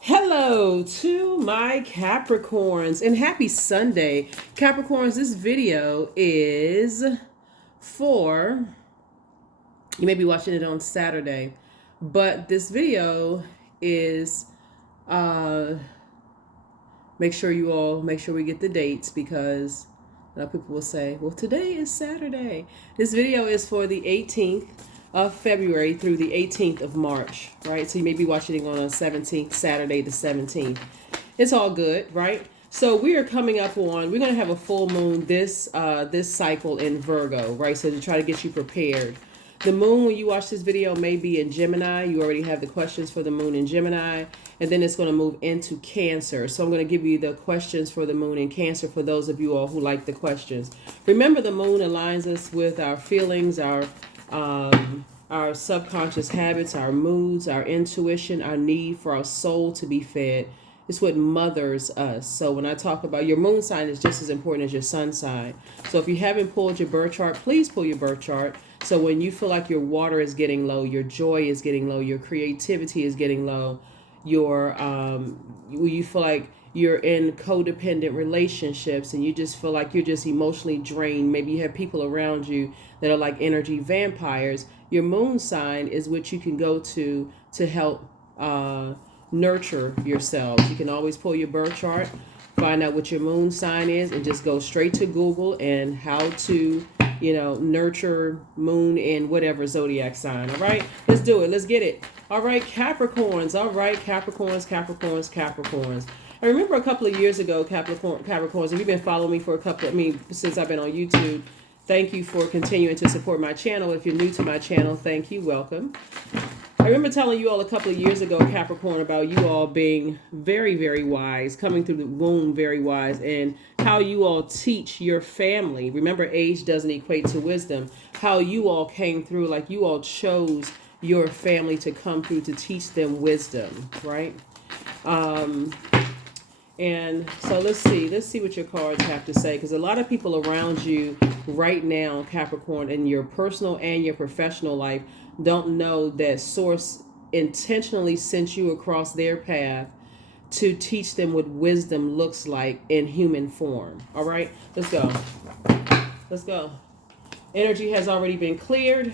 Hello to my Capricorns and happy Sunday. Capricorns, this video is for, you may be watching it on Saturday, but this video is, make sure we get the dates because people will say, well, today is Saturday. This video is for the 18th of February through the 18th of March, right? So you may be watching it on a 17th, Saturday the 17th. It's all good, right? So we are coming up on, we're going to have a full moon this cycle in Virgo, right? So to try to get you prepared. The moon, when you watch this video, may be in Gemini. You already have the questions for the moon in Gemini. And then it's going to move into Cancer. So I'm going to give you the questions for the moon in Cancer for those of you all who like the questions. Remember, the moon aligns us with our feelings, our subconscious habits, our moods, our intuition, our need for our soul to be fed. It's what mothers us. So when I talk about your moon sign is just as important as your sun sign. So if you haven't pulled your birth chart, please pull your birth chart. So when you feel like your water is getting low, your joy is getting low, your creativity is getting low, you feel like you're in codependent relationships and you just feel like you're just emotionally drained. Maybe you have people around you that are like energy vampires. Your moon sign is what you can go to help nurture yourselves. You can always pull your birth chart, find out what your moon sign is, and just go straight to Google and how to nurture moon in whatever zodiac sign. All right, let's do it. Let's get it. All right, Capricorns. All right, Capricorns. I remember a couple of years ago, Capricorns, if you've been following me for since I've been on YouTube, thank you for continuing to support my channel. If you're new to my channel, thank you. Welcome. I remember telling you all a couple of years ago, Capricorn, about you all being very, very wise, coming through the womb very wise, and how you all teach your family. Remember, age doesn't equate to wisdom. How you all came through, like you all chose your family to come through to teach them wisdom, right? And so let's see what your cards have to say, because a lot of people around you right now, Capricorn, in your personal and your professional life, don't know that Source intentionally sent you across their path to teach them what wisdom looks like in human form. All right, let's go. Let's go. Energy has already been cleared.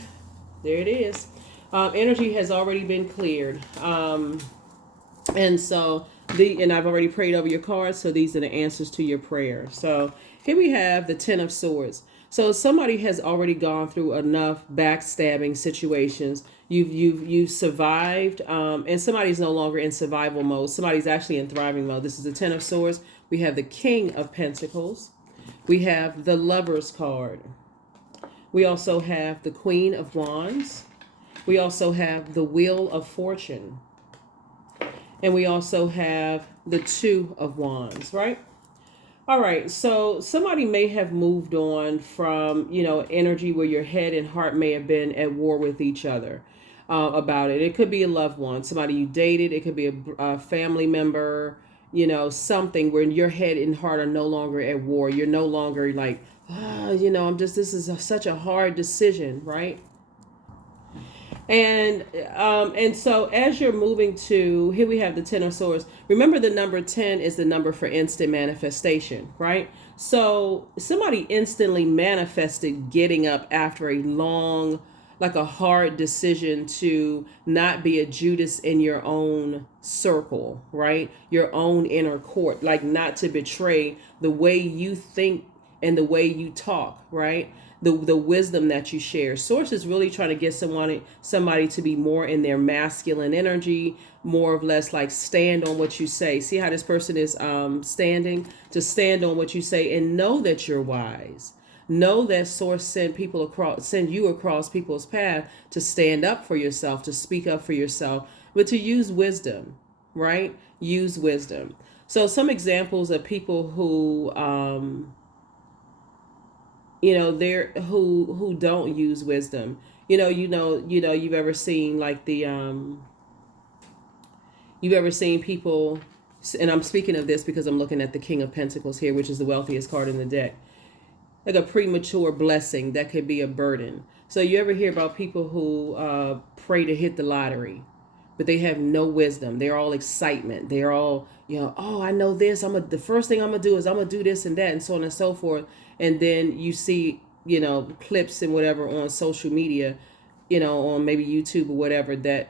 There it is. Energy has already been cleared. And so and I've already prayed over your cards, so these are the answers to your prayer. So here we have the Ten of Swords. So somebody has already gone through enough backstabbing situations. You've survived, and somebody's no longer in survival mode. Somebody's actually in thriving mode. This is the Ten of Swords. We have the King of Pentacles. We have the Lover's card. We also have the Queen of Wands. We also have the Wheel of Fortune. And we also have the Two of Wands, right? All right, so somebody may have moved on from, energy where your head and heart may have been at war with each other about it. It could be a loved one, somebody you dated. It could be a family member, something where your head and heart are no longer at war. You're no longer like, this is such a hard decision, right? And so as you're moving to, here we have the Ten of Swords. Remember, the number 10 is the number for instant manifestation, right? So somebody instantly manifested getting up after a long, like a hard decision to not be a Judas in your own circle, right? Your own inner court, like not to betray the way you think and the way you talk, right? The wisdom that you share. Source is really trying to get somebody to be more in their masculine energy, more or less like stand on what you say. See how this person is standing? To stand on what you say and know that you're wise. Know that Source send you across people's path to stand up for yourself, to speak up for yourself, but to use wisdom, right? Use wisdom. So some examples of people who there who don't use wisdom. You've ever seen like you've ever seen people, and I'm speaking of this because I'm looking at the King of Pentacles here, which is the wealthiest card in the deck. Like a premature blessing that could be a burden. So you ever hear about people who pray to hit the lottery, but they have no wisdom. They're all excitement. They're all, oh, I know this. The first thing I'm gonna do is I'm gonna do this and that, and so on and so forth. And then you see, clips and whatever on social media, on maybe YouTube or whatever, that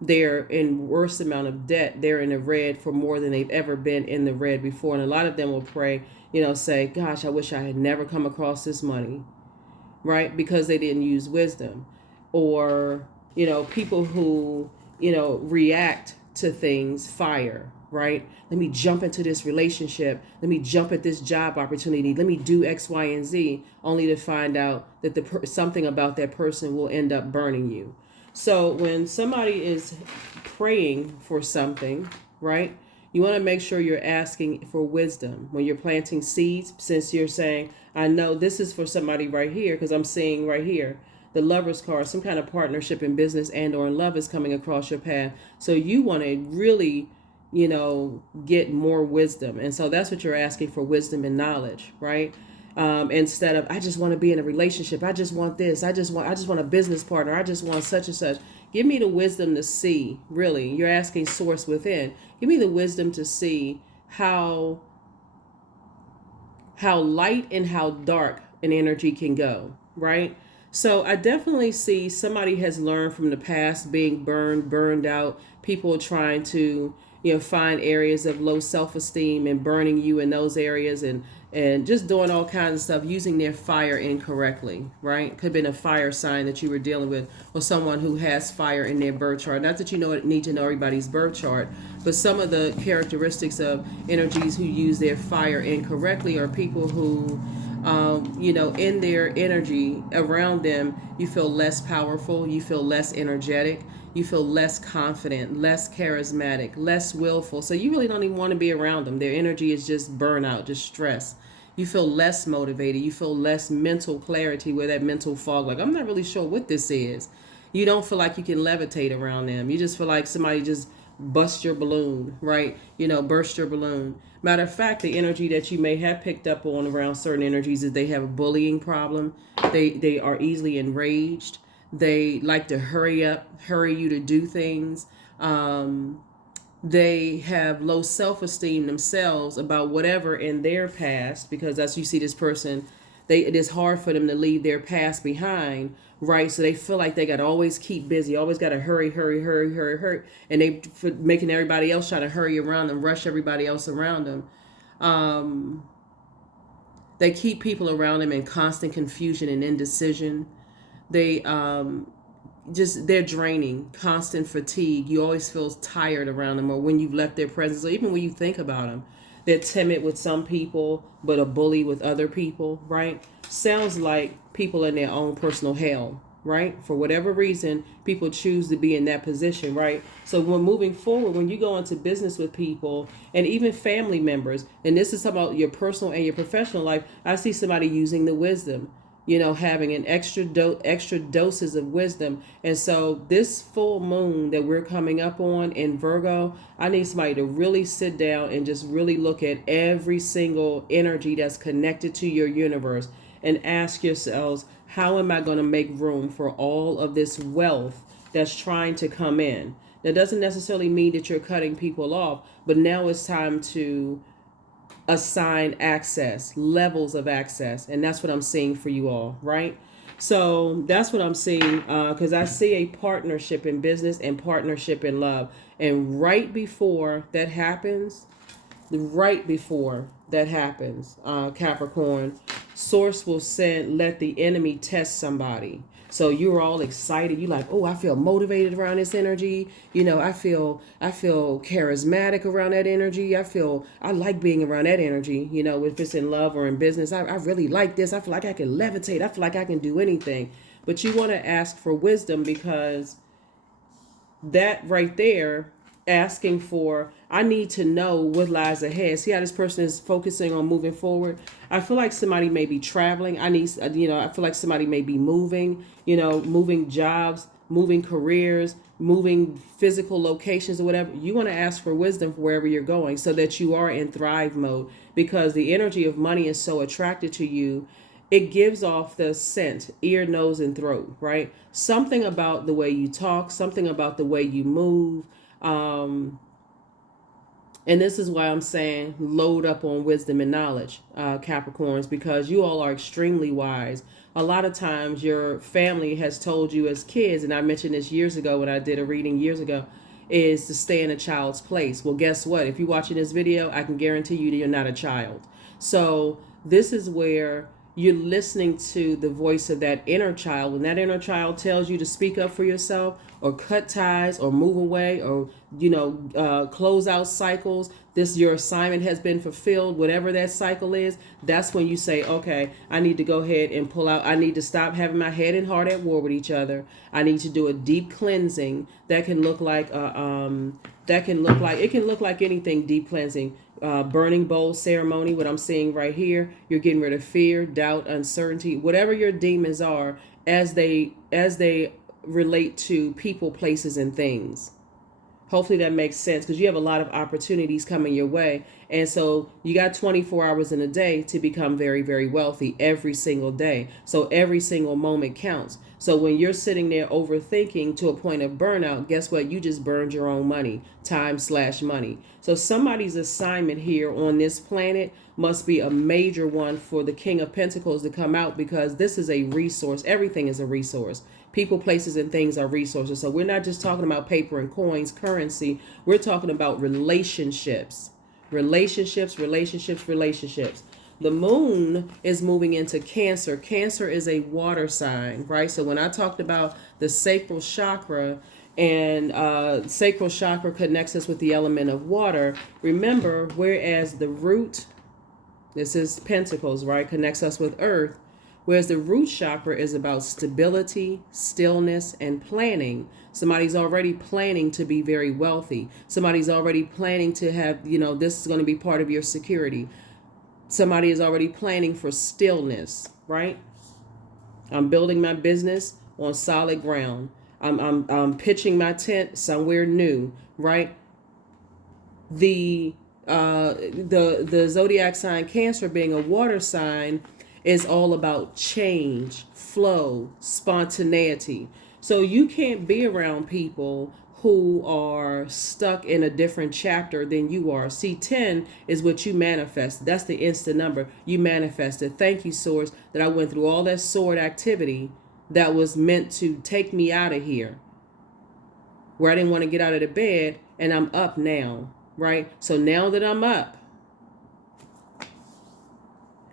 they're in worse amount of debt. They're in the red for more than they've ever been in the red before. And a lot of them will pray, say, gosh, I wish I had never come across this money, right? Because they didn't use wisdom. Or, people who, react to things, fire, right? Let me jump into this relationship. Let me jump at this job opportunity. Let me do X, Y, and Z, only to find out that something about that person will end up burning you. So when somebody is praying for something, right, you want to make sure you're asking for wisdom. When you're planting seeds, since you're saying, I know this is for somebody right here, because I'm seeing right here, the Lover's card, some kind of partnership in business and or in love is coming across your path. So you want to really, get more wisdom. And so that's what you're asking for, wisdom and knowledge, right? Instead of, I just want to be in a relationship. I just want this. I just want a business partner. I just want such and such. Give me the wisdom to see, really. You're asking source within. Give me the wisdom to see how light and how dark an energy can go, right? So I definitely see somebody has learned from the past, being burned out, people trying to, find areas of low self-esteem and burning you in those areas, and just doing all kinds of stuff, using their fire incorrectly, right? Could have been a fire sign that you were dealing with, or someone who has fire in their birth chart. Not that you need to know everybody's birth chart, but some of the characteristics of energies who use their fire incorrectly are people who, in their energy around them, you feel less powerful, you feel less energetic, you feel less confident, less charismatic, less willful. So you really don't even want to be around them. Their energy is just burnout, just stress. You feel less motivated. You feel less mental clarity, where that mental fog, like, I'm not really sure what this is. You don't feel like you can levitate around them. You just feel like somebody just bust your balloon, right? Burst your balloon. Matter of fact, the energy that you may have picked up on around certain energies is they have a bullying problem. They are easily enraged. They like to hurry you to do things. They have low self-esteem themselves about whatever in their past, because as you see this person, it is hard for them to leave their past behind, right? So they feel like they got to always keep busy, always got to hurry. And they for making everybody else try to hurry around them, rush everybody else around them. They keep people around them in constant confusion and indecision. They're draining, constant fatigue. You always feel tired around them, or when you've left their presence, or even when you think about them. They're timid with some people, but a bully with other people, right? Sounds like people in their own personal hell, right? For whatever reason, people choose to be in that position, right? So when moving forward, when you go into business with people and even family members, and this is about your personal and your professional life, I see somebody using the wisdom, having an extra doses of wisdom. And so this full moon that we're coming up on in Virgo, I need somebody to really sit down and just really look at every single energy that's connected to your universe and ask yourselves, how am I going to make room for all of this wealth that's trying to come in? That doesn't necessarily mean that you're cutting people off, but now it's time to assign access, levels of access. And that's what I'm seeing for you all, right? So that's what I'm seeing, because I see a partnership in business and partnership in love. And right before that happens, Capricorn, Source will let the enemy test somebody. So you're all excited. You're like, oh, I feel motivated around this energy. I feel charismatic around that energy. I like being around that energy. If it's in love or in business, I really like this. I feel like I can levitate. I feel like I can do anything. But you want to ask for wisdom, because that right there, asking for, I need to know what lies ahead. See how this person is focusing on moving forward. I feel like somebody may be traveling. I feel like somebody may be moving, moving jobs, moving careers, moving physical locations or whatever. You want to ask for wisdom for wherever you're going, so that you are in thrive mode, because the energy of money is so attracted to you. it gives off the scent, ear, nose, and throat, right? Something about the way you talk, something about the way you move. And this is why I'm saying load up on wisdom and knowledge, Capricorns, because you all are extremely wise. A lot of times your family has told you as kids, and I mentioned this years ago when I did a reading years ago, is to stay in a child's place. Well, guess what? If you're watching this video, I can guarantee you that you're not a child. So this is where you're listening to the voice of that inner child. When that inner child tells you to speak up for yourself or cut ties or move away or, close out cycles, your assignment has been fulfilled, whatever that cycle is, that's when you say, okay, I need to go ahead and pull out. I need to stop having my head and heart at war with each other. I need to do a deep cleansing that can look like, it can look like anything, deep cleansing. Burning bowl ceremony, what I'm seeing right here, you're getting rid of fear, doubt, uncertainty, whatever your demons are as they relate to people, places, and things. Hopefully that makes sense, because you have a lot of opportunities coming your way. And so you got 24 hours in a day to become very, very wealthy every single day. So every single moment counts. So when you're sitting there overthinking to a point of burnout, guess what? You just burned your own money, time/money. So somebody's assignment here on this planet must be a major one for the King of Pentacles to come out, because this is a resource. Everything is a resource. People, places, and things are resources. So we're not just talking about paper and coins, currency. We're talking about relationships. Relationships. The moon is moving into Cancer. Cancer is a water sign, right? So when I talked about the sacral chakra, and sacral chakra connects us with the element of water, remember, whereas the root, this is Pentacles, right, connects us with earth, whereas the root chakra is about stability, stillness, and planning. Somebody's already planning to be very wealthy. Somebody's already planning to have, this is going to be part of your security. Somebody is already planning for stillness, right? I'm building my business on solid ground. I'm pitching my tent somewhere new, right? The zodiac sign Cancer, being a water sign, is all about change, flow, spontaneity. So you can't be around people who are stuck in a different chapter than you are. See, 10 is what you manifest. That's the instant number. You manifested. Thank you, Source, that I went through all that sword activity that was meant to take me out of here, where I didn't want to get out of the bed, and I'm up now, right? So now that I'm up,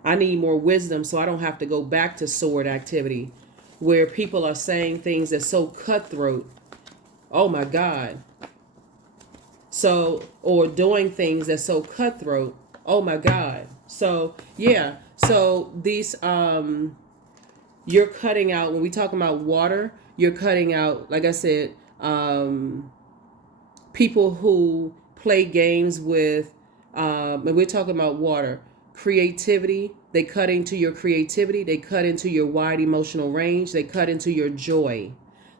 I need more wisdom so I don't have to go back to sword activity where people are saying things that's so cutthroat. Oh my God. So, or doing things that's so cutthroat. Oh my God. So, yeah. So these, you're cutting out, when we talk about water, you're cutting out, like I said, people who play games with, and we're talking about water. Creativity, they cut into your creativity, they cut into your wide emotional range, they cut into your joy,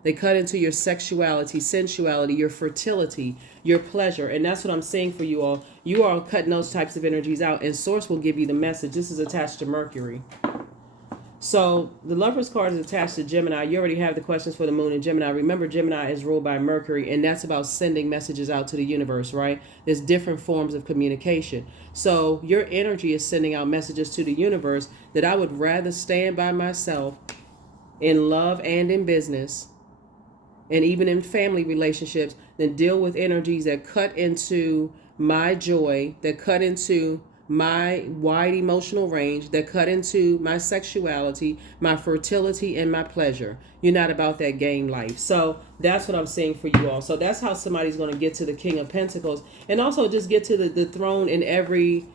they cut into your sexuality, sensuality, your fertility, your pleasure. And that's what I'm saying for you all. You are cutting those types of energies out, and Source will give you the message. This is attached to Mercury. So the Lover's card is attached to Gemini. You already have the questions for the moon in Gemini. Remember, Gemini is ruled by Mercury, and that's about sending messages out to the universe, right? There's different forms of communication. So your energy is sending out messages to the universe that I would rather stand by myself in love and in business, and even in family relationships, than deal with energies that cut into my joy, that cut into my wide emotional range, that cut into my sexuality, my fertility, and my pleasure. You're not about that game life. So that's what I'm saying for you all. So that's how somebody's going to get to the King of Pentacles, and also just get to the throne in every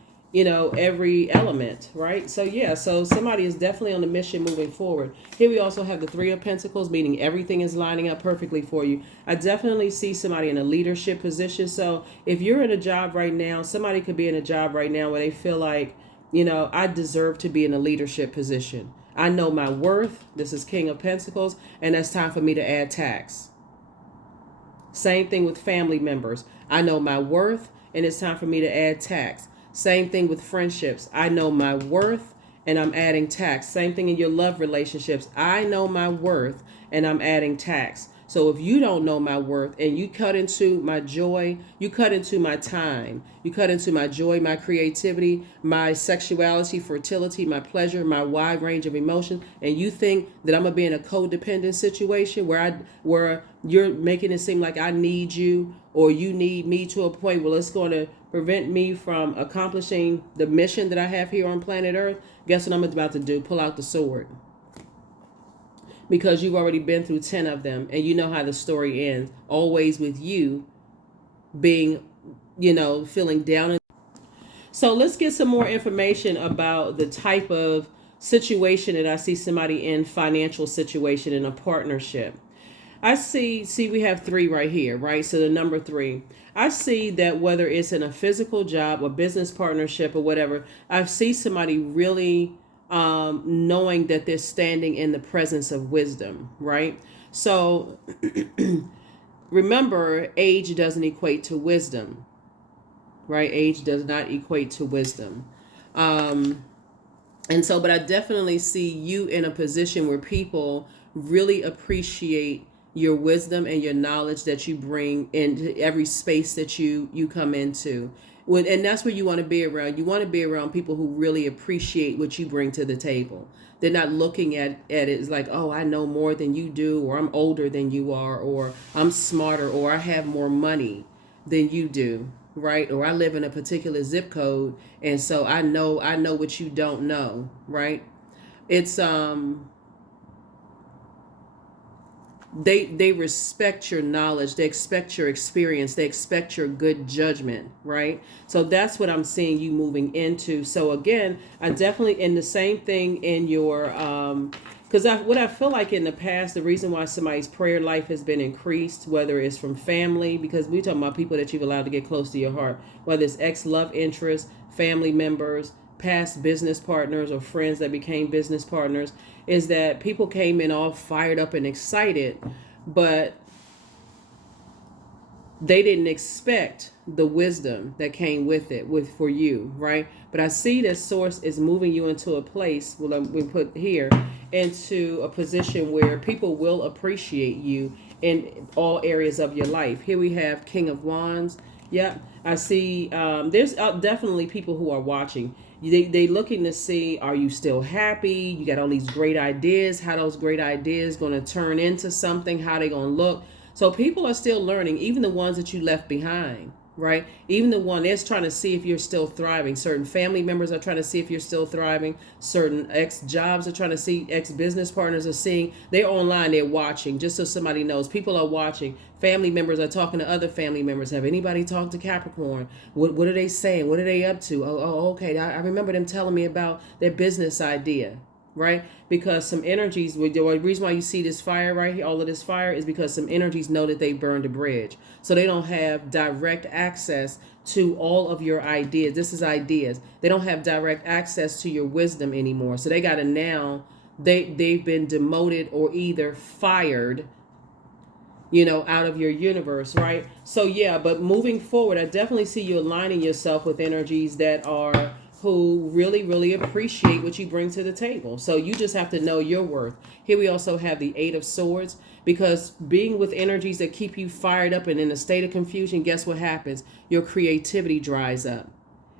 element, right? So yeah, so somebody is definitely on the mission moving forward. Here we also have the Three of Pentacles, meaning everything is lining up perfectly for you. I definitely see somebody in a leadership position. So if you're in a job right now, somebody could be in a job right now where they feel like, I deserve to be in a leadership position. I know my worth. This is King of Pentacles, and it's time for me to add tax. Same thing with family members. I know my worth, and it's time for me to add tax. Same thing with friendships. I know my worth, and I'm adding tax. Same thing in your love relationships. I know my worth and I'm adding tax. So if you don't know my worth and you cut into my joy, you cut into my time, you cut into my joy, my creativity, my sexuality, fertility, my pleasure, my wide range of emotions, and you think that I'm gonna be in a codependent situation where you're making it seem like I need you or you need me to a point where it's going to prevent me from accomplishing the mission that I have here on planet Earth, guess what I'm about to do? Pull out the sword. Because you've already been through 10 of them and you know how the story ends. Always with you being, feeling down. So let's get some more information about the type of situation that I see somebody in, financial situation, in a partnership. I see we have 3 right here, right? So the number 3. I see that whether it's in a physical job or business partnership or whatever, I see somebody really knowing that they're standing in the presence of wisdom, right? So remember, age doesn't equate to wisdom, right? Age does not equate to wisdom. But I definitely see you in a position where people really appreciate your wisdom and your knowledge that you bring into every space that you come into. And that's what you want to be around. You want to be around people who really appreciate what you bring to the table. They're not looking at it as like, oh, I know more than you do, or I'm older than you are, or I'm smarter, or I have more money than you do, right? Or I live in a particular zip code, and so I know what you don't know, right? It's they respect your knowledge, they expect your experience, they expect your good judgment, right? So that's what I'm seeing you moving into. So again, I definitely, in the same thing in your because what I feel like in the past, the reason why somebody's prayer life has been increased, whether it's from family, because we're talking about people that you've allowed to get close to your heart, whether it's ex-love interests, family members, past business partners, or friends that became business partners, is that people came in all fired up and excited, but they didn't expect the wisdom that came with it for you, right? But I see that source is moving you into a place, well, we put here, into a position where people will appreciate you in all areas of your life. Here we have King of Wands. Yeah, I see there's definitely people who are watching. They looking to see, are you still happy? You got all these great ideas. How those great ideas going to turn into something? How they going to look? So people are still learning, even the ones that you left behind, right? Even the one that's trying to see if you're still thriving. Certain family members are trying to see if you're still thriving. Certain ex-jobs are trying to see, ex-business partners are seeing. They're online, they're watching, just so somebody knows. People are watching. Family members are talking to other family members. Have anybody talked to Capricorn? What are they saying? What are they up to? Oh, okay. I remember them telling me about their business idea. Right? Because some energies, the reason why you see this fire right here, all of this fire, is because some energies know that they burned a bridge. So they don't have direct access to all of your ideas. This is ideas. They don't have direct access to your wisdom anymore. So they got to now, they've been demoted or either fired, out of your universe, right? So yeah, but moving forward, I definitely see you aligning yourself with energies that are who really, really appreciate what you bring to the table. So you just have to know your worth. Here we also have the 8 of Swords, because being with energies that keep you fired up and in a state of confusion, guess what happens? Your creativity dries up.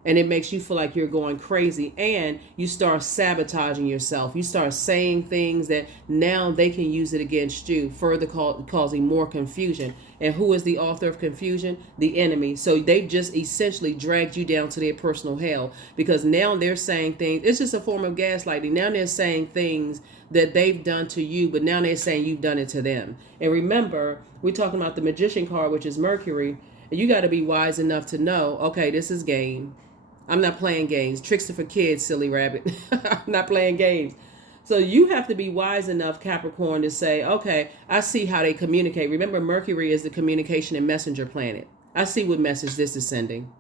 And it makes you feel like you're going crazy, and you start sabotaging yourself. You start saying things that now they can use it against you, further causing more confusion. And who is the author of confusion? The enemy. So they've just essentially dragged you down to their personal hell, because now they're saying things. It's just a form of gaslighting. Now they're saying things that they've done to you, but now they're saying you've done it to them. And remember, we're talking about the Magician card, which is Mercury. And you got to be wise enough to know, okay, this is game. I'm not playing games. Tricks are for kids, silly rabbit. I'm not playing games. So you have to be wise enough, Capricorn, to say, okay, I see how they communicate. Remember, Mercury is the communication and messenger planet. I see what message this is sending.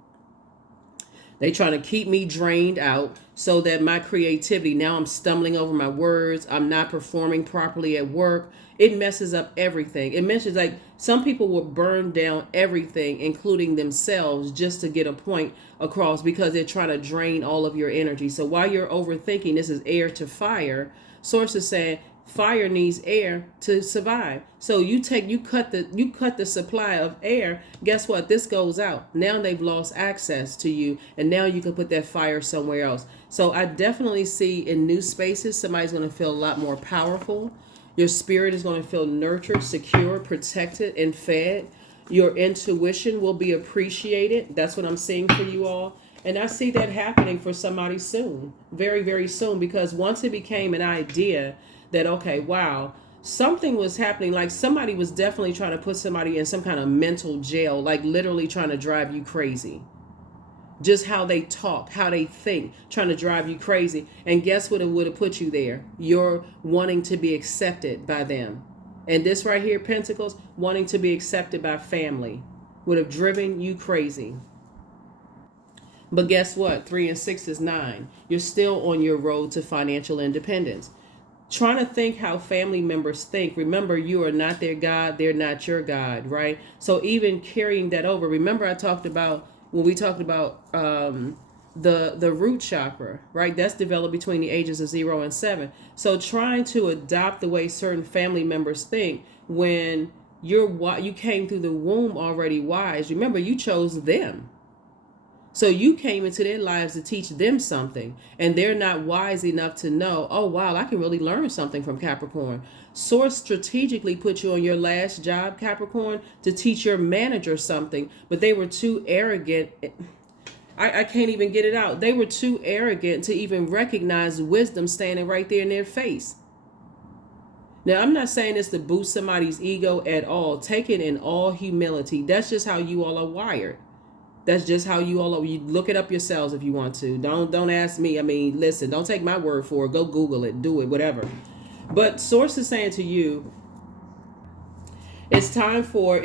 They trying to keep me drained out so that my creativity, now I'm stumbling over my words. I'm not performing properly at work. It messes up everything. It mentions like some people will burn down everything, including themselves, just to get a point across because they're trying to drain all of your energy. So while you're overthinking, this is air to fire. Sources saying fire needs air to survive. So you cut the supply of air. Guess what? This goes out. Now they've lost access to you, and now you can put that fire somewhere else. So I definitely see in new spaces somebody's going to feel a lot more powerful. Your spirit is going to feel nurtured, secure, protected, and fed. Your intuition will be appreciated. That's what I'm seeing for you all. And I see that happening for somebody soon, very, very soon, because once it became an idea that, okay, wow, something was happening, like somebody was definitely trying to put somebody in some kind of mental jail, like literally trying to drive you crazy. Just how they talk, how they think, trying to drive you crazy. And guess what? It would have put you there. You're wanting to be accepted by them. And this right here, Pentacles, wanting to be accepted by family, would have driven you crazy. But guess what? 3 and 6 is 9. You're still on your road to financial independence. Trying to think how family members think. Remember, you are not their God. They're not your God, right? So even carrying that over. Remember, I talked about when we talked about the root chakra, right? That's developed between the ages of 0 and 7. So trying to adopt the way certain family members think when you came through the womb already wise. Remember, you chose them. So you came into their lives to teach them something, and they're not wise enough to know, oh, wow, I can really learn something from Capricorn. Source strategically put you on your last job, Capricorn, to teach your manager something, but they were too arrogant. I can't even get it out. They were too arrogant to even recognize wisdom standing right there in their face. Now, I'm not saying this to boost somebody's ego at all. Take it in all humility. That's just how you all are wired. That's just how you all are. You look it up yourselves if you want to. Don't ask me. I mean, listen, don't take my word for it. Go Google it, do it, whatever. But source is saying to you, it's time for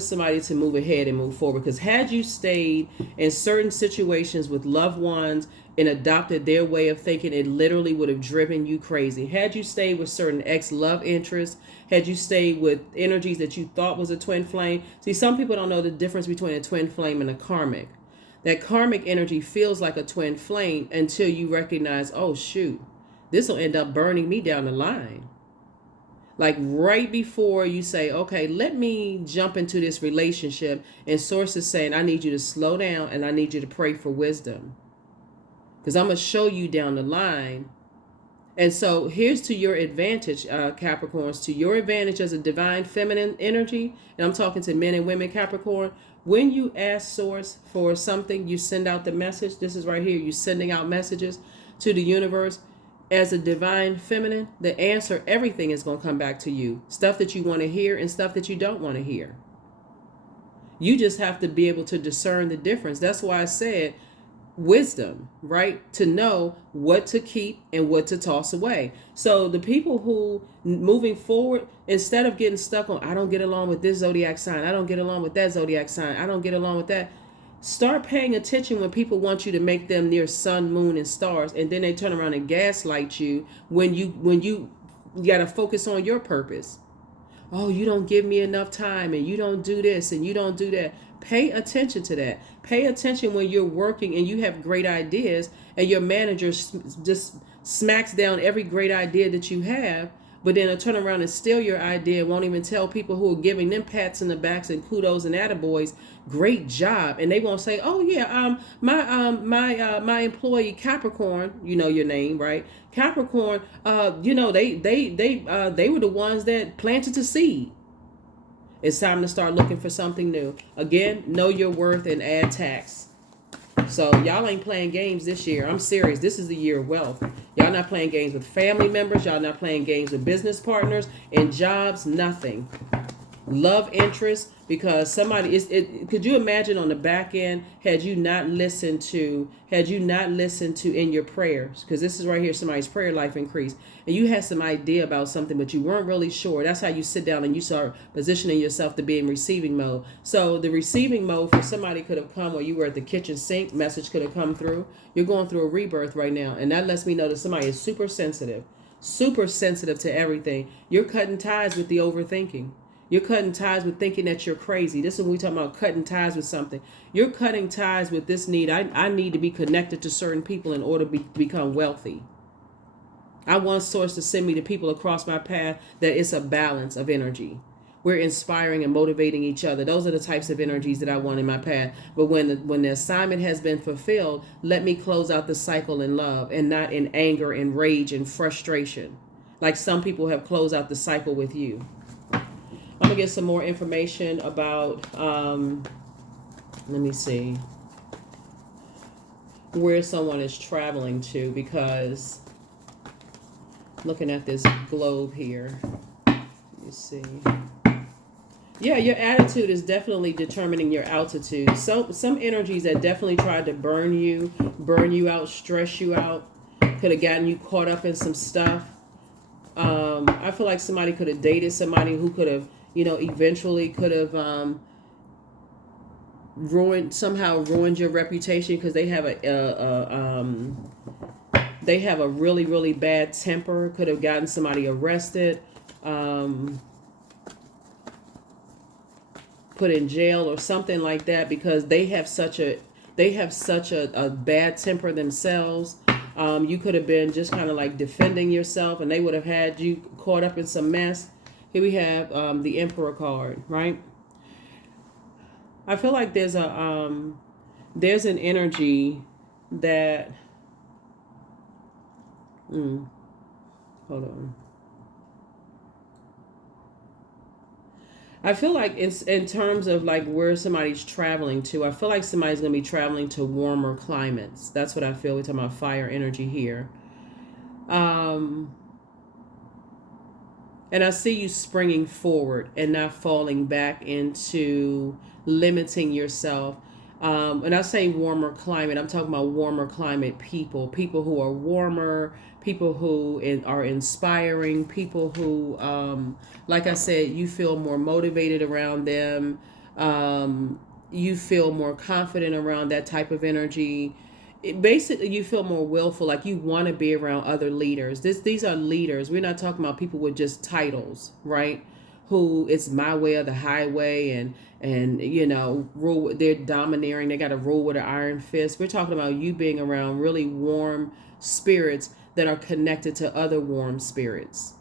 somebody to move ahead and move forward. Because had you stayed in certain situations with loved ones and adopted their way of thinking, it literally would have driven you crazy. Had you stayed with certain ex-love interests, had you stayed with energies that you thought was a twin flame. See, some people don't know the difference between a twin flame and a karmic. That karmic energy feels like a twin flame until you recognize, oh, shoot, this will end up burning me down the line. Like right before you say, okay, let me jump into this relationship, and source is saying, I need you to slow down and I need you to pray for wisdom. Because I'm going to show you down the line. And so here's to your advantage, Capricorns, to your advantage as a divine feminine energy. And I'm talking to men and women, Capricorn. When you ask source for something, you send out the message. This is right here. You're sending out messages to the universe. As a divine feminine, the answer, everything is going to come back to you. Stuff that you want to hear and stuff that you don't want to hear. You just have to be able to discern the difference. That's why I said wisdom, right? To know what to keep and what to toss away. So the people who moving forward, instead of getting stuck on, I don't get along with this zodiac sign, I don't get along with that zodiac sign, I don't get along with that. Start paying attention when people want you to make them near sun, moon, and stars, and then they turn around and gaslight you when you got to focus on your purpose. Oh, you don't give me enough time, and you don't do this, and you don't do that. Pay attention to that. Pay attention when you're working and you have great ideas and your manager just smacks down every great idea that you have, but then they'll turn around and steal your idea and won't even tell people who are giving them pats in the backs and kudos and attaboys, great job. And they won't say, oh yeah, my employee Capricorn, you know your name, right? Capricorn, they were the ones that planted the seed. It's time to start looking for something new. Again, know your worth and add tax. So y'all ain't playing games this year. I'm serious. This is the year of wealth. Y'all not playing games with family members. Y'all not playing games with business partners and jobs. Nothing. Love interest, because somebody could you imagine on the back end, had you not listened to in your prayers, because this is right here, somebody's prayer life increased, and you had some idea about something but you weren't really sure. That's how you sit down and you start positioning yourself to be in receiving mode. So the receiving mode for somebody could have come while you were at the kitchen sink. Message could have come through. You're going through a rebirth right now, and that lets me know that somebody is super sensitive. super sensitive to everything. You're cutting ties with the overthinking. You're cutting ties with thinking that you're crazy. This is when we talk about cutting ties with something. You're cutting ties with this need. I need to be connected to certain people in order to become wealthy. I want Source to send me to people across my path that it's a balance of energy. We're inspiring and motivating each other. Those are the types of energies that I want in my path. But when the assignment has been fulfilled, let me close out the cycle in love and not in anger and rage and frustration. Like some people have closed out the cycle with you. I'm going to get some more information about, let me see, where someone is traveling to, because looking at this globe here, let me see. Yeah, your attitude is definitely determining your altitude. So some energies that definitely tried to burn you out, stress you out, could have gotten you caught up in some stuff. I feel like somebody could have dated somebody who could have, eventually could have ruined your reputation because they have a really, really bad temper. Could have gotten somebody arrested. Put in jail or something like that because they have such a bad temper themselves. You could have been just kind of like defending yourself and they would have had you caught up in some mess. Here we have the Emperor card, right? I feel like there's an energy that hold on. I feel like it's in terms of like where somebody's traveling to. I feel like somebody's going to be traveling to warmer climates. That's what I feel. We're talking about fire energy here. And I see you springing forward and not falling back into limiting yourself. And I say warmer climate, I'm talking about warmer climate people who are warmer, people who are inspiring, people who, like I said, you feel more motivated around them. You feel more confident around that type of energy. Basically, you feel more willful, like you want to be around other leaders. These are leaders. We're not talking about people with just titles, right? Who it's my way or the highway and rule. They're domineering. They got to rule with an iron fist. We're talking about you being around really warm spirits that are connected to other warm spirits.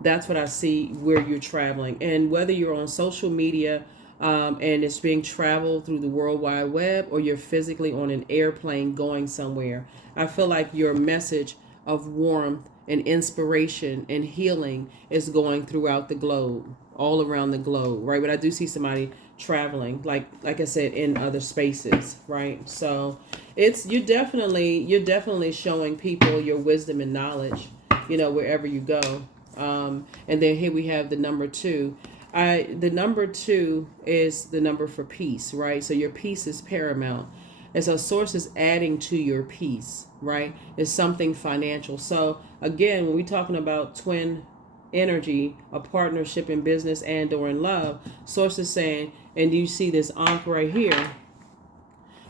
That's what I see where you're traveling, and whether you're on social media and it's being traveled through the World Wide Web, or you're physically on an airplane going somewhere, I feel like your message of warmth and inspiration and healing is going throughout the globe, all around the globe, right? But I do see somebody traveling, like I said, in other spaces, right? So you're definitely showing people your wisdom and knowledge, wherever you go. And then here we have the number 2. The number 2 is the number for peace, right? So your peace is paramount. And so Source is adding to your peace, right? It's something financial. So again, when we're talking about twin energy, a partnership in business and or in love, Source is saying, and you see this Ankh right here,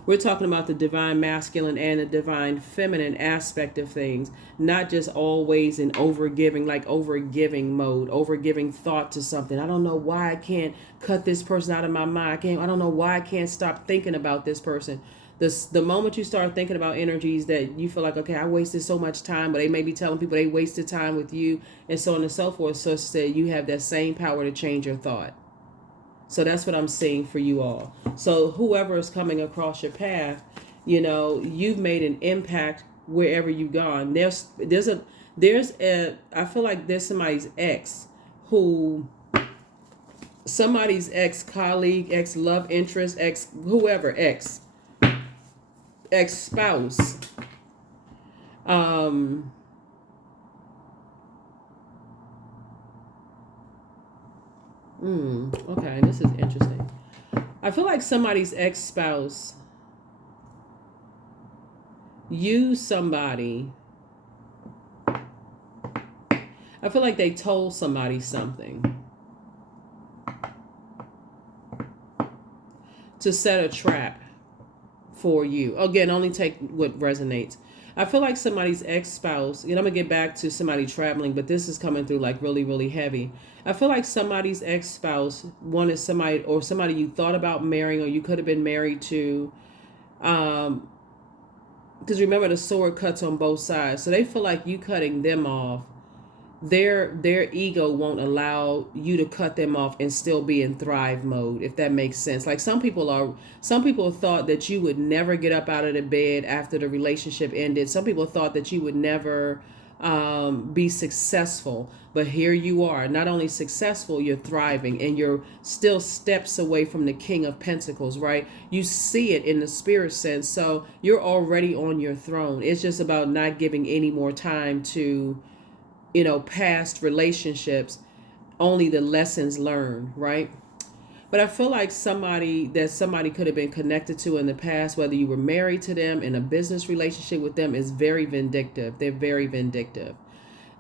we're talking about the divine masculine and the divine feminine aspect of things, not just always in overgiving, like overgiving mode, overgiving thought to something. I don't know why I can't cut this person out of my mind. I don't know why I can't stop thinking about this person. The moment you start thinking about energies that you feel like, okay, I wasted so much time, but they may be telling people they wasted time with you and so on and so forth. So you have that same power to change your thought. So that's what I'm seeing for you all. So whoever is coming across your path, you've made an impact wherever you've gone. I feel like there's somebody's ex-colleague, ex-love interest, ex-spouse. Okay, this is interesting. I feel like somebody's ex-spouse used somebody. I feel like they told somebody something to set a trap for you. Again, only take what resonates. I feel like somebody's ex-spouse, I'm gonna get back to somebody traveling, but this is coming through like really, really heavy. I feel like somebody's ex-spouse wanted somebody, or somebody you thought about marrying, or you could have been married to. Because remember, the sword cuts on both sides, so they feel like you cutting them off, their ego won't allow you to cut them off and still be in thrive mode, if that makes sense. Like some people thought that you would never get up out of the bed after the relationship ended. Some people thought that you would never be successful, but here you are, not only successful, you're thriving, and you're still steps away from the King of Pentacles, right? You see it in the spirit sense, so you're already on your throne. It's just about not giving any more time to past relationships, only the lessons learned, right? But I feel like somebody could have been connected to in the past, whether you were married to them, in a business relationship with them, is very vindictive. They're very vindictive.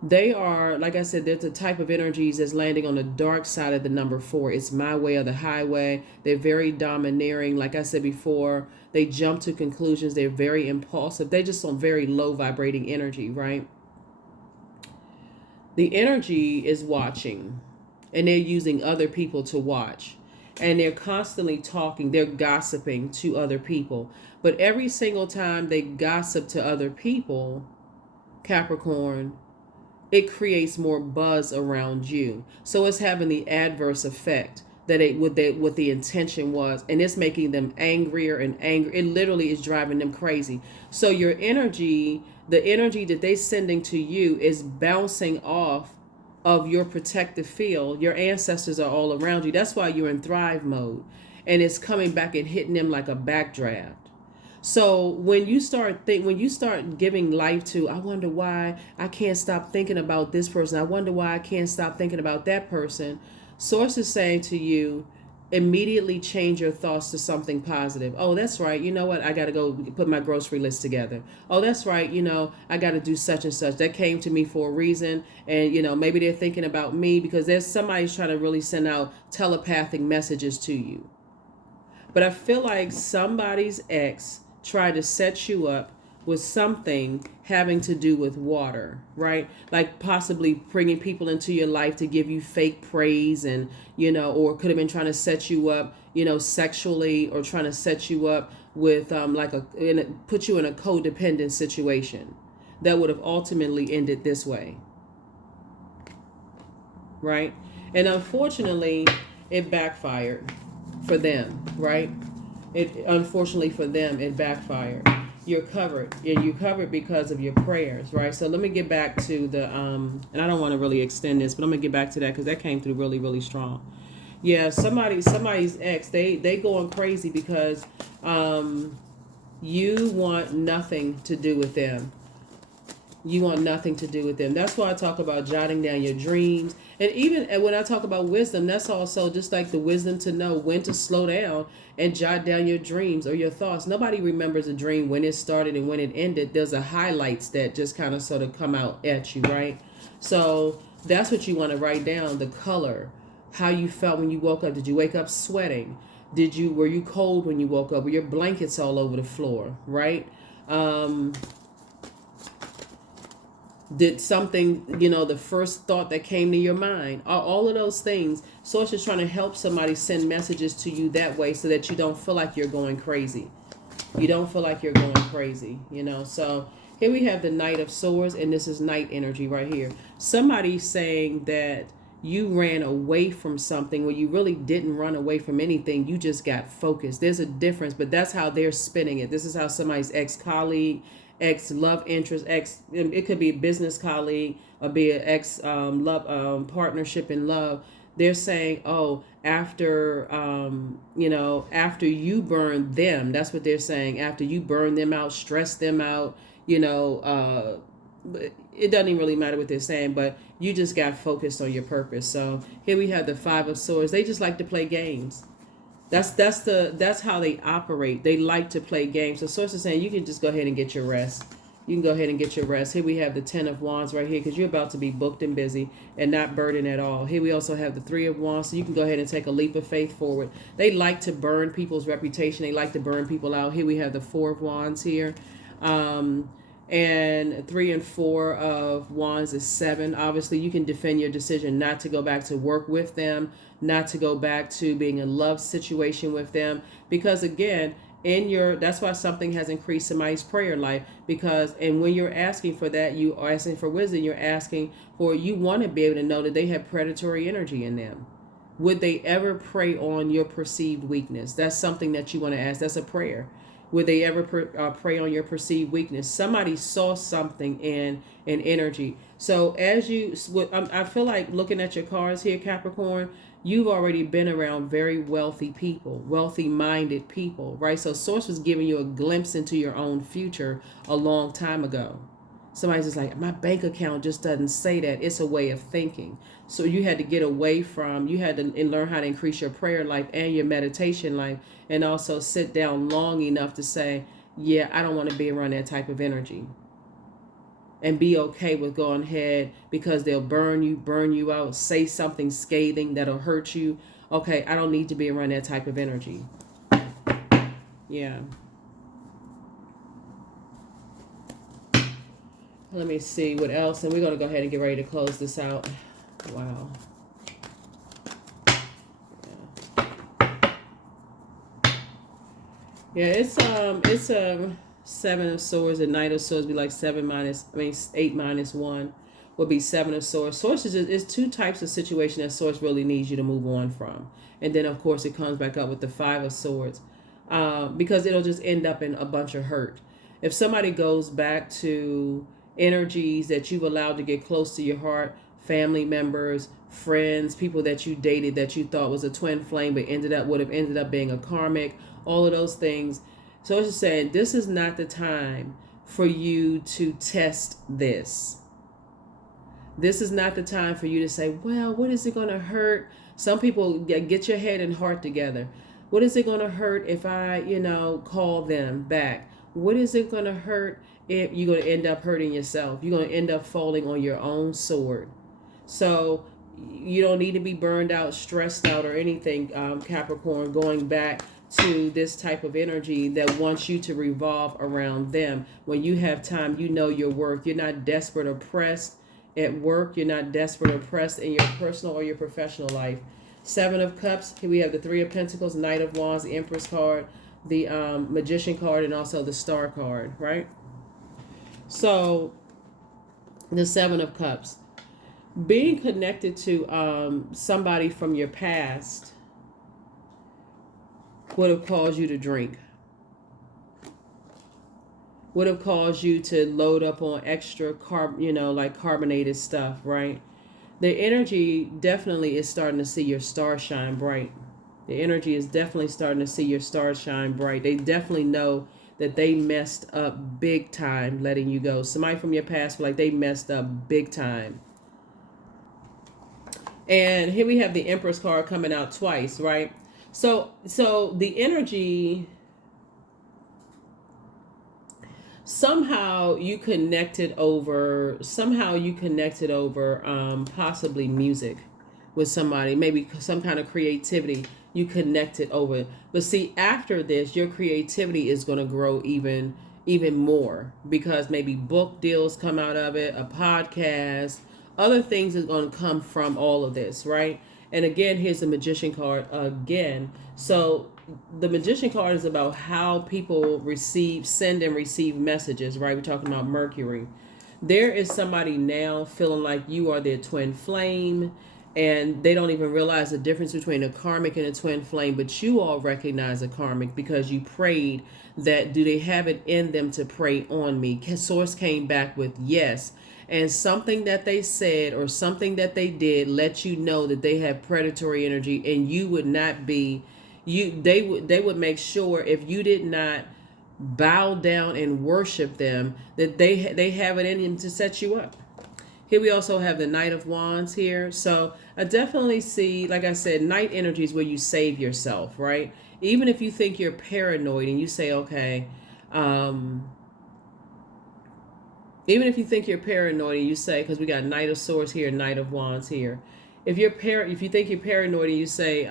They are, like I said, there's a type of energies that's landing on the dark side of the number 4. It's my way or the highway. They're very domineering. Like I said before, they jump to conclusions. They're very impulsive. They're just on very low vibrating energy, right? The energy is watching, and they're using other people to watch, and they're constantly talking, they're gossiping to other people. But every single time they gossip to other people, Capricorn, it creates more buzz around you. So it's having the adverse effect that what the intention was, and it's making them angrier and angry. It literally is driving them crazy. So your energy, the energy that they're sending to you, is bouncing off of your protective field. Your ancestors are all around you. That's why you're in thrive mode, and it's coming back and hitting them like a backdraft. So when you start giving life to, I wonder why I can't stop thinking about this person. I wonder why I can't stop thinking about that person. Source is saying to you, immediately change your thoughts to something positive. Oh, that's right. You know what? I got to go put my grocery list together. Oh, that's right. I got to do such and such. That came to me for a reason. And, maybe they're thinking about me because there's somebody's trying to really send out telepathic messages to you. But I feel like somebody's ex tried to set you up with something having to do with water, right? Like possibly bringing people into your life to give you fake praise, and, or could have been trying to set you up, sexually, or trying to set you up with put you in a codependent situation that would have ultimately ended this way, right? And unfortunately, it backfired for them, right? Unfortunately for them, it backfired. You're covered, and you're covered because of your prayers, right? So let me get back to the and I don't want to really extend this, but I'm gonna get back to that because that came through really, really strong. Yeah, somebody's ex, they going crazy because you want nothing to do with them. You want nothing to do with them. That's why I talk about jotting down your dreams. And even when I talk about wisdom, that's also just like the wisdom to know when to slow down and jot down your dreams or your thoughts. Nobody remembers a dream when it started and when it ended. There's a highlights that just kind of sort of come out at you, right? So that's what you want to write down. The color, how you felt when you woke up. Did you wake up sweating? Were you cold when you woke up? Were your blankets all over the floor, right? Did something, the first thought that came to your mind, all of those things. Source is trying to help somebody send messages to you that way so that you don't feel like you're going crazy. You don't feel like you're going crazy, So here we have the Knight of Swords, and this is night energy right here. Somebody's saying that you ran away from something where you really didn't run away from anything. You just got focused. There's a difference, but that's how they're spinning it. This is how somebody's ex-colleague, ex-love interest, it could be a business colleague, or be an ex-love partnership in love. They're saying, oh, after after you burn them, that's what they're saying. After you burn them out, stress them out, it doesn't even really matter what they're saying, but you just got focused on your purpose. So here we have the Five of Swords. They just like to play games. That's how they operate. They like to play games. So Source is saying you can just go ahead and get your rest. You can go ahead and get your rest. Here we have the Ten of Wands right here because you're about to be booked and busy and not burdened at all. Here we also have the Three of Wands, so you can go ahead and take a leap of faith forward. They like to burn people's reputation. They like to burn people out. Here we have the Four of Wands here. And 3 and 4 of wands is 7. Obviously, you can defend your decision not to go back to work with them, not to go back to being in a love situation with them, because again, that's why something has increased somebody's prayer life, because and when you're asking for that, you are asking for wisdom. You're asking for, you want to be able to know that they have predatory energy in them. Would they ever prey on your perceived weakness? That's something that you want to ask. That's a prayer. Would they ever prey on your perceived weakness? Somebody saw something in an energy. So as you, I feel like looking at your cards here, Capricorn, you've already been around very wealthy people, wealthy-minded people, right? So Source was giving you a glimpse into your own future a long time ago. Somebody's just like, my bank account just doesn't say that. It's a way of thinking. So you had to get away from, you had to learn how to increase your prayer life and your meditation life, and also sit down long enough to say, yeah, I don't want to be around that type of energy. And be okay with going ahead, because they'll burn you out, say something scathing that'll hurt you. Okay, I don't need to be around that type of energy. Yeah. Let me see what else, and we're going to go ahead and get ready to close this out. Wow. Yeah, it's a 7 of Swords, and Knight of Swords be like 8 minus 1 would be 7 of Swords. Swords is two types of situation that Swords really needs you to move on from. And then, of course, it comes back up with the 5 of Swords, because it'll just end up in a bunch of hurt. If somebody goes back to energies that you've allowed to get close to your heart, family members, friends, people that you dated that you thought was a twin flame but would have ended up being a karmic, all of those things. So it's just saying, this is not the time for you to test this. This is not the time for you to say, well, what is it going to hurt? Some people get your head and heart together. What is it going to hurt if I, call them back? What is it going to hurt if you're going to end up hurting yourself? You're going to end up falling on your own sword. So you don't need to be burned out, stressed out, or anything, Capricorn, going back to this type of energy that wants you to revolve around them. When you have time, you know your worth. You're not desperate or pressed at work. You're not desperate or pressed in your personal or your professional life. 7 of Cups. Here we have the 3 of Pentacles, Knight of Wands, the Empress card, the Magician card, and also the Star card, right? So the 7 of Cups. Being connected to somebody from your past would have caused you to drink. Would have caused you to load up on extra like carbonated stuff, right? The energy definitely is starting to see your star shine bright. The energy is definitely starting to see your stars shine bright. They definitely know that they messed up big time letting you go. Somebody from your past, like, they messed up big time. And here we have the Empress card coming out twice, right? So the energy, somehow you connected over possibly music with somebody, maybe some kind of creativity you connected over. But see, after this, your creativity is going to grow even more, because maybe book deals come out of it, a podcast, other things is going to come from all of this, right? And again, here's the Magician card again. So the Magician card is about how people send and receive messages, right? We're talking about Mercury. There is somebody now feeling like you are their twin flame, and they don't even realize the difference between a karmic and a twin flame, but you all recognize a karmic because you prayed that, do they have it in them to prey on me? Source came back with yes. And something that they said or something that they did let you know that they have predatory energy, and you would not be, they would make sure, if you did not bow down and worship them, that they have it in them to set you up. Here we also have the Knight of Wands here. So I definitely see, like I said, night energy is where you save yourself, right? Even if you think you're paranoid and you say, okay, even if you think you're paranoid and you say, because we got Knight of Swords here, Knight of Wands here. If you think you're paranoid and you say,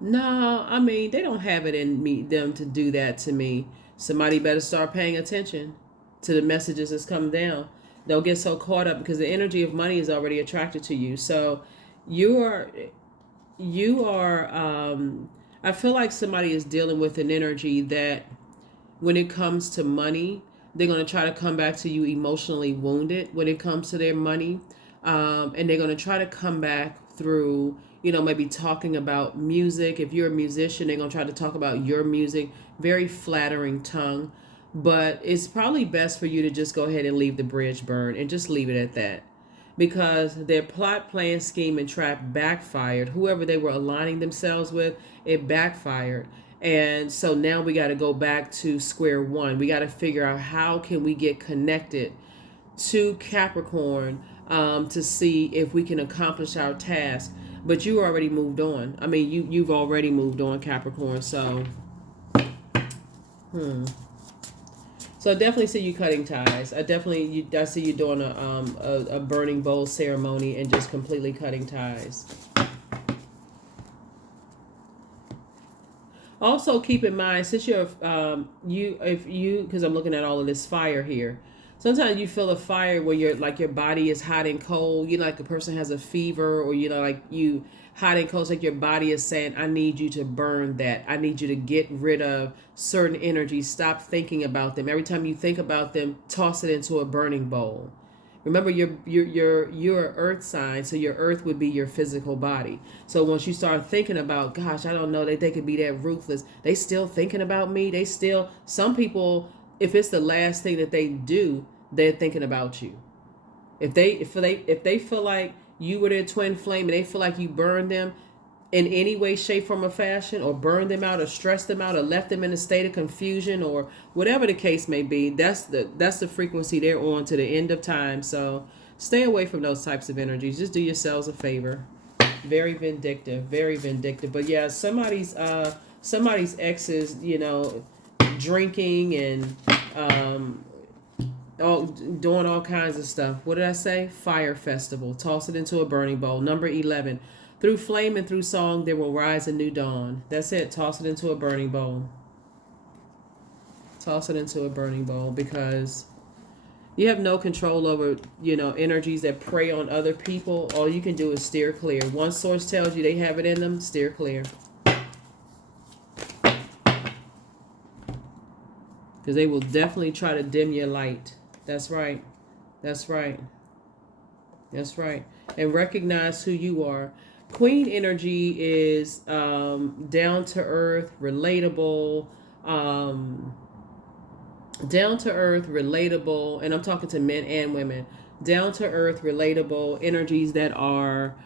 no, I mean, they don't have it in them to do that to me. Somebody better start paying attention to the messages that's coming down. Don't get so caught up because the energy of money is already attracted to you. So you are I feel like somebody is dealing with an energy that when it comes to money, they're going to try to come back to you emotionally wounded when it comes to their money. And they're going to try to come back through, maybe talking about music. If you're a musician, they're going to try to talk about your music. Very flattering tongue. But it's probably best for you to just go ahead and leave the bridge burn and just leave it at that. Because their plot, plan, scheme, and trap backfired. Whoever they were aligning themselves with, it backfired. And so now we got to go back to square one. We got to figure out how can we get connected to Capricorn to see if we can accomplish our task. But you already moved on. I mean, you've already moved on, Capricorn. So, So I definitely see you cutting ties. I see you doing a burning bowl ceremony and just completely cutting ties. Also, keep in mind, since you're because I'm looking at all of this fire here. Sometimes you feel a fire where your body is hot and cold. Like a person has a fever, or like you hot and cold. It's like your body is saying, "I need you to burn that. I need you to get rid of certain energies. Stop thinking about them. Every time you think about them, toss it into a burning bowl." Remember, you're an earth sign, so your earth would be your physical body. So once you start thinking about, gosh, I don't know, they could be that ruthless. They still thinking about me. Some people, if it's the last thing that they do, they're thinking about you. If they feel like you were their twin flame and they feel like you burned them in any way, shape, form, or fashion, or burned them out, or stressed them out, or left them in a state of confusion, or whatever the case may be, that's the frequency they're on to the end of time. So stay away from those types of energies. Just do yourselves a favor. Very vindictive, very vindictive. But yeah, somebody's exes, drinking and doing all kinds of stuff. What did I say? Fire festival. Toss it into a burning bowl. Number 11. Through flame and through song, there will rise a new dawn. That's it. Toss it into a burning bowl. Toss it into a burning bowl, because you have no control over, energies that prey on other people. All you can do is steer clear. One source tells you they have it in them, steer clear. Because they will definitely try to dim your light. That's right. That's right. That's right. And recognize who you are. Queen energy is down to earth, relatable, and I'm talking to men and women. Down to earth, relatable energies that are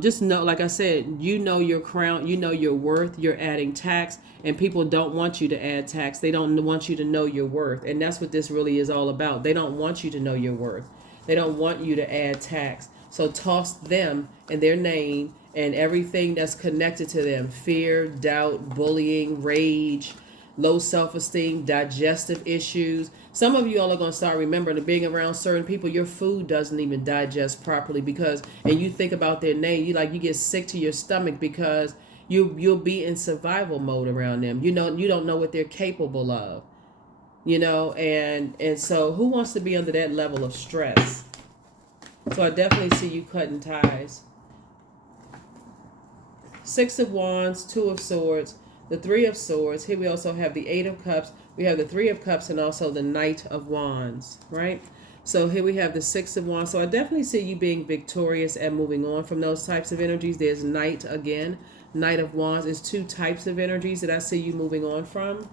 just know, like I said, your crown, your worth. You're adding tax, and people don't want you to add tax. They don't want you to know your worth, and that's what this really is all about. They don't want you to know your worth. They don't want you to add tax. So toss them and their name and everything that's connected to them: fear, doubt, bullying, rage, low self-esteem, digestive issues. Some of you all are going to start remembering that being around certain people, your food doesn't even digest properly, and you think about their name, you get sick to your stomach because you'll be in survival mode around them. You don't know what they're capable of, and so who wants to be under that level of stress? So I definitely see you cutting ties. Six of Wands, Two of Swords, the Three of Swords. Here we also have the Eight of Cups. We have the Three of Cups and also the Knight of Wands, right? So here we have the Six of Wands. So I definitely see you being victorious and moving on from those types of energies. There's Knight again. Knight of Wands is two types of energies that I see you moving on from.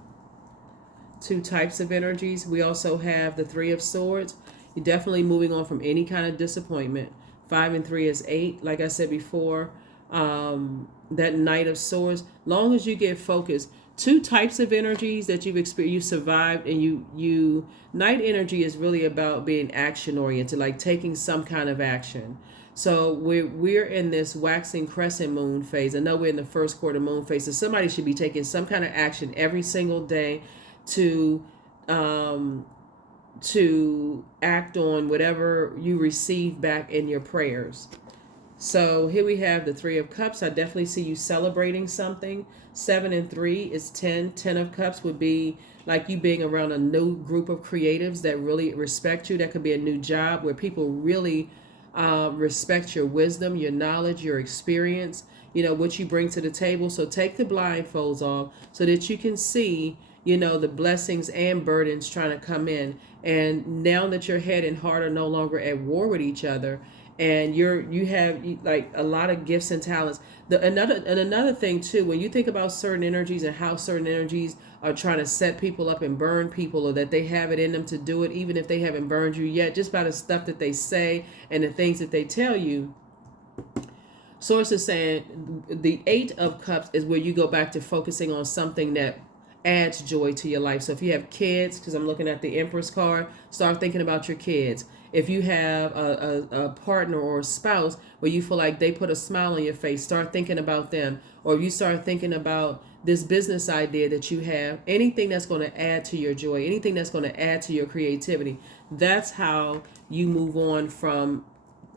Two types of energies. We also have the Three of Swords. You're definitely moving on from any kind of disappointment. 5 and 3 is 8. Like I said before, that Knight of Swords, long as you get focused. Two types of energies that you've experienced, you survived, and you Knight energy is really about being action oriented, like taking some kind of action. So we're in this waxing crescent moon phase. I know we're in the first quarter moon phase, so somebody should be taking some kind of action every single day to act on whatever you receive back in your prayers. So here we have the Three of Cups. I definitely see you celebrating something. 7 and 3 is 10. 10 of Cups would be like you being around a new group of creatives that really respect you. That could be a new job where people really respect your wisdom, your knowledge, your experience, what you bring to the table. So take the blindfolds off so that you can see, the blessings and burdens trying to come in. And now that your head and heart are no longer at war with each other, and you have like a lot of gifts and talents. Another thing too, when you think about certain energies and how certain energies are trying to set people up and burn people, or that they have it in them to do it, even if they haven't burned you yet, just by the stuff that they say and the things that they tell you. Source is saying the 8 of Cups is where you go back to focusing on something that adds joy to your life. So if you have kids, because I'm looking at the Empress card, start thinking about your kids. If you have a partner or a spouse where you feel like they put a smile on your face, start thinking about them. Or if you start thinking about this business idea that you have, anything that's going to add to your joy, anything that's going to add to your creativity, that's how you move on from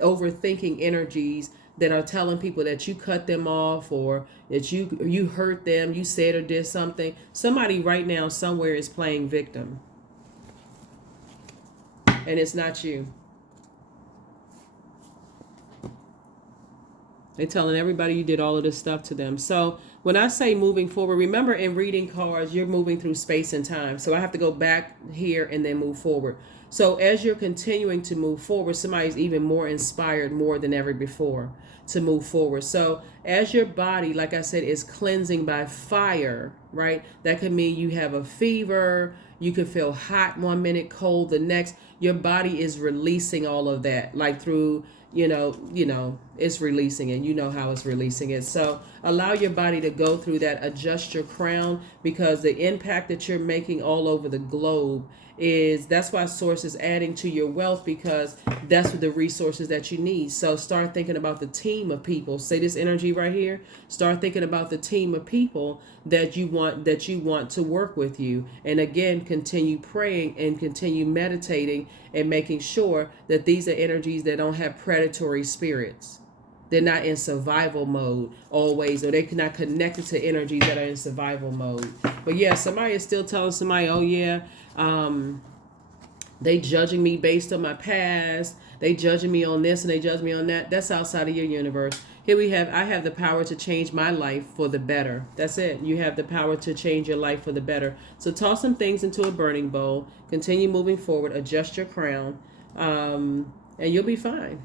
overthinking energies that are telling people that you cut them off, or that you hurt them, you said or did something. Somebody right now somewhere is playing victim, and it's not you. They're telling everybody you did all of this stuff to them. So when I say moving forward, remember in reading cards, you're moving through space and time. So I have to go back here and then move forward. So as you're continuing to move forward, somebody's even more inspired more than ever before to move forward. So as your body, like I said, is cleansing by fire, right? That could mean you have a fever. You could feel hot one minute, cold the next. Your body is releasing all of that, like through, it's releasing it. You know how it's releasing it. So allow your body to go through that. Adjust your crown, because the impact that you're making all over the globe that's why Source is adding to your wealth, because that's the resources that you need. So start thinking about the team of people. Say this energy right here. Start thinking about the team of people that you want to work with you. And again, continue praying and continue meditating and making sure that these are energies that don't have predatory spirits. They're not in survival mode always, or they're not connected to energies that are in survival mode. But yeah, somebody is still telling somebody, oh yeah, they judging me based on my past. They judging me on this and they judge me on that. That's outside of your universe. Here we have, I have the power to change my life for the better. That's it. You have the power to change your life for the better. So toss some things into a burning bowl. Continue moving forward. Adjust your crown. And you'll be fine.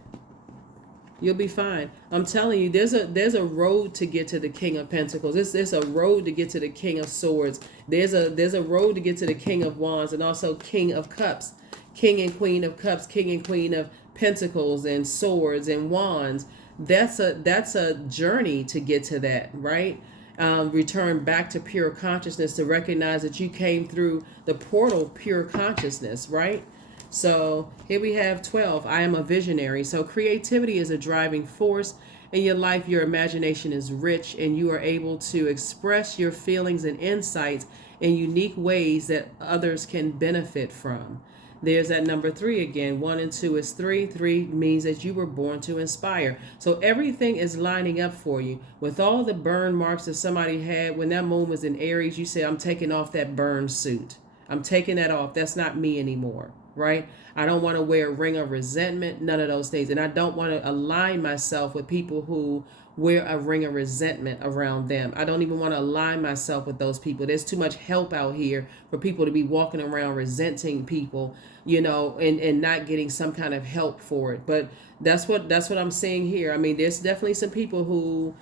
You'll be fine. I'm telling you, there's a road to get to the King of Pentacles. There's a road to get to the King of Swords. There's a road to get to the King of Wands, and also King of Cups. King and Queen of Cups, King and Queen of Pentacles and Swords and Wands. That's a journey to get to that, right? Return back to pure consciousness, to recognize that you came through the portal pure consciousness, right? So here we have 12. I am a visionary. So creativity is a driving force in your life. Your imagination is rich, and you are able to express your feelings and insights in unique ways that others can benefit from. There's that number 3 again. 1 and 2 is 3. 3 means that you were born to inspire. So everything is lining up for you. With all the burn marks that somebody had when that moon was in Aries, you say, I'm taking off that burn suit. I'm taking that off. That's not me anymore, right? I don't want to wear a ring of resentment, none of those things. And I don't want to align myself with people who wear a ring of resentment around them. I don't even want to align myself with those people. There's too much help out here for people to be walking around resenting people, and not getting some kind of help for it. But that's what I'm seeing here. I mean, there's definitely some people who,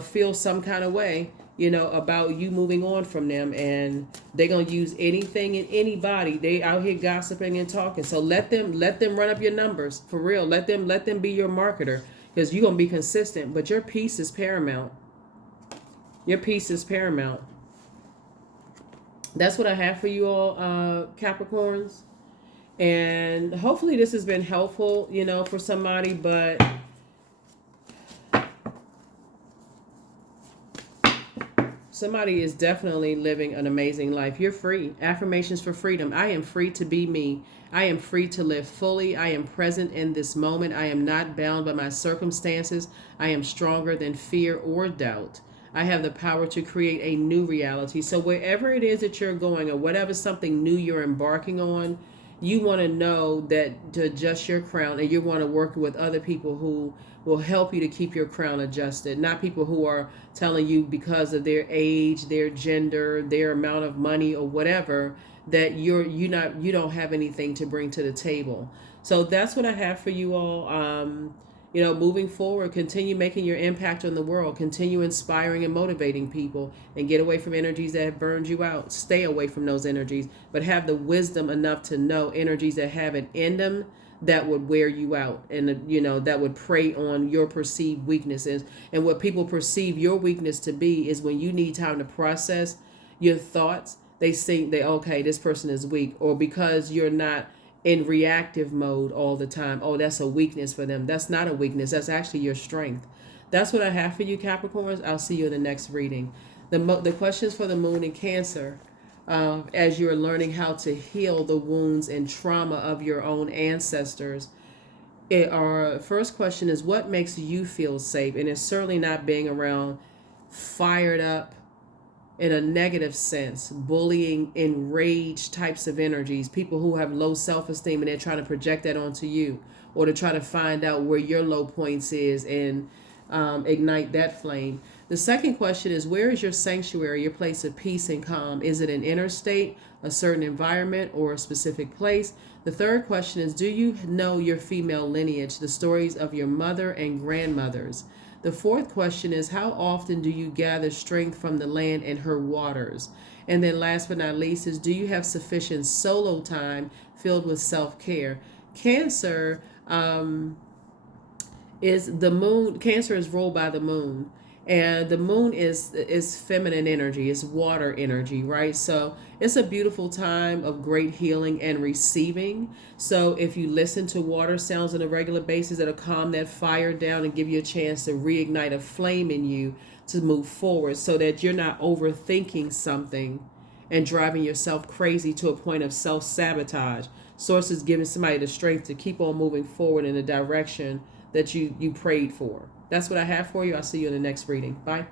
feel some kind of way, about you moving on from them, and they're going to use anything and anybody. They out here gossiping and talking. So let them run up your numbers for real. Let them be your marketer, because you're going to be consistent, but your peace is paramount. Your peace is paramount. That's what I have for you all, Capricorns. And hopefully this has been helpful, for somebody, but Somebody is definitely living an amazing life. You're free. Affirmations for freedom. I am free to be me. I am free to live fully. I am present in this moment. I am not bound by my circumstances. I am stronger than fear or doubt. I have the power to create a new reality. So, wherever it is that you're going, or whatever something new you're embarking on, you want to know that to adjust your crown, and you want to work with other people who will help you to keep your crown adjusted, not people who are telling you because of their age, their gender, their amount of money or whatever, that you don't have anything to bring to the table. So that's what I have for you all. Moving forward, continue making your impact on the world, continue inspiring and motivating people, and get away from energies that have burned you out. Stay away from those energies, but have the wisdom enough to know energies that have it in them that would wear you out, and that would prey on your perceived weaknesses. And what people perceive your weakness to be is when you need time to process your thoughts, they think that, okay, this person is weak, or because you're not in reactive mode all the time, oh, that's a weakness for them. That's not a weakness. That's actually your strength. That's what I have for you, Capricorns. I'll see you in the next reading. The questions for the moon in Cancer, as you're learning how to heal the wounds and trauma of your own ancestors. Our first question is, what makes you feel safe? And it's certainly not being around fired up, in a negative sense, bullying, enraged types of energies, people who have low self-esteem and they're trying to project that onto you, or to try to find out where your low points is and ignite that flame. The second question is, where is your sanctuary, your place of peace and calm? Is it an inner state, a certain environment, or a specific place? The third question is, do you know your female lineage, the stories of your mother and grandmothers? The fourth question is, how often do you gather strength from the land and her waters? And then last but not least is, do you have sufficient solo time filled with self-care? Cancer is the moon. Cancer is ruled by the moon. And the moon is feminine energy, it's water energy, right? So it's a beautiful time of great healing and receiving. So if you listen to water sounds on a regular basis, it'll calm that fire down and give you a chance to reignite a flame in you to move forward, so that you're not overthinking something and driving yourself crazy to a point of self-sabotage. Source is giving somebody the strength to keep on moving forward in the direction that you prayed for. That's what I have for you. I'll see you in the next reading. Bye.